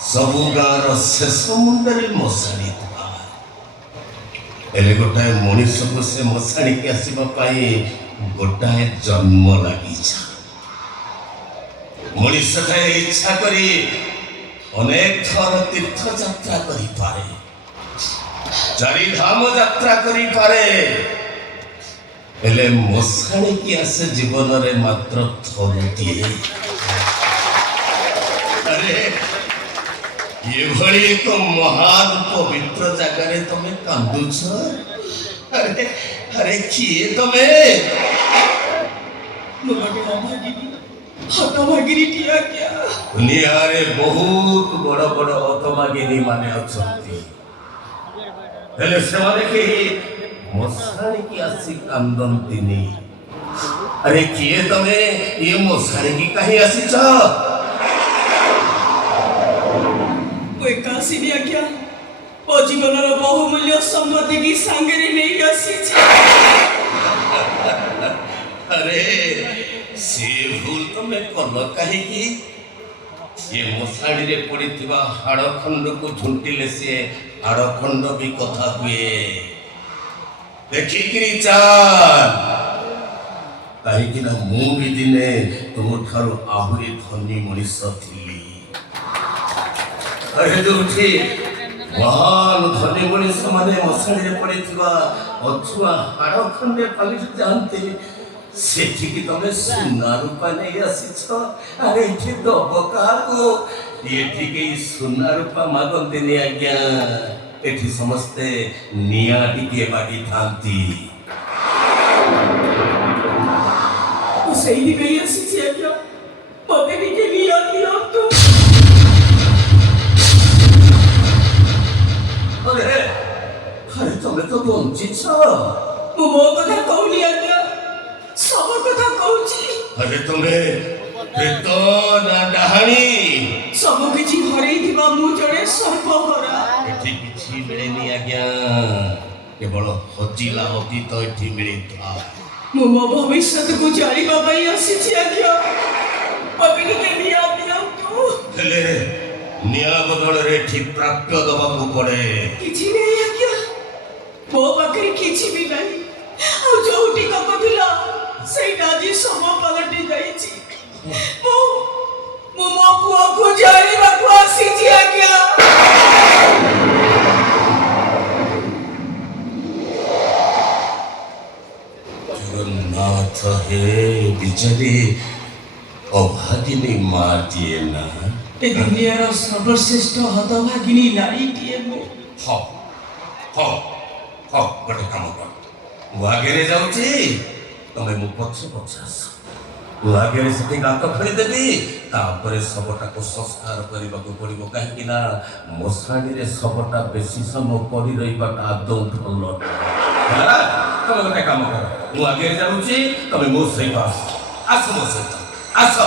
सबु गाँव शेष मुंडे मशाणी एले गोटाए मनीष को से मशाणी की आसवाई गोटाए जन्म लगी मनीषटाए इच्छा करी अनेक थर तीर्थ यात्रा करी पारे चारिधाम यात्रा करी पारे एले मशाणी की आसे जीवन रे मात्र थरुटिए अरे ये भली एक महान पवित्र जगह तुम्हें कांदुछ अरे अरे किए तुम्हें हतभागिनी टिया क्या दुनिया रे बहुत बड़ बड़ हतभागिनी माने अछंती हेले से माने के मशाणी की आसी कांदंतिनी अरे किए तुम्हें ये मशाणी की कहीं आसीछ काशिनी आज्ञा ओ जीवन बहुमूल्य संपत्ति की सांगरे नहीं आसी अरे से भूल तुम्हें कल कहीं ये मशाणी रे पड़ीथिबा हाड़ खंड को झुंटिले से हाड़ खंड भी कथा हुए देखिकी चाल कहीं मु भी दिने तुम ठारू आहुरी धनी मनीष थी अरे जो महान धनी मनीष माने मशाणी रे पड़ीथिबा अछुआ हाड़ खंडे पालिस जानते सेठी तमे सुना रूपा नहीं आसीछ अरे ये दबका को ये सुना रूपा मागंती नहीं आज्ञा एठी समस्ते निया टिके बागी थांती सही नहीं आसीछ आज्ञा पते टिके निया दियो तो अरे अरे तमे तो बंचिछ मो कथा कहूनी आज्ञा सब कथा कहूची अरे तुम्हें प्रेत ना डाहाणी सब किछि हरई दिबा मु जड़े सर्पहरा एठी किछि मिलेनी आज्ञा केवल हजिला अतीत एठी मिलिथा मु मो भविष्य को जानिबा पई आसीछि आज्ञा पबिनी के निया दियो तो हेले निया बदल रे ठीक प्राप्य दबा को पड़े किछि नहीं आज्ञा मो पाखरे किछि भी नहीं आ जोटी कको थिला सेटा जी सब पलटी जाईछि मो मो पुआ को जानिबा को आसीछि आज्ञा जगन्नाथ हे बिजली अभागिनी मातिए ना ए दुनियार सर्वश्रेष्ठ हतभागिनी नारी टिए मो ह ह ह गोटे काम कर मु आगे जाऊँगी तमें मु पछे पछे आस मु आगे से गात खोली देवी तापर शवटा को संस्कार करने को पड़ो कहीं मशाणी रे शवटा बेसी समय पड़ी रहीबाटा आदौ भल तमें गोटे काम कर मु आगे जाऊँगी तमें मो सहित आस आस मो सहित आस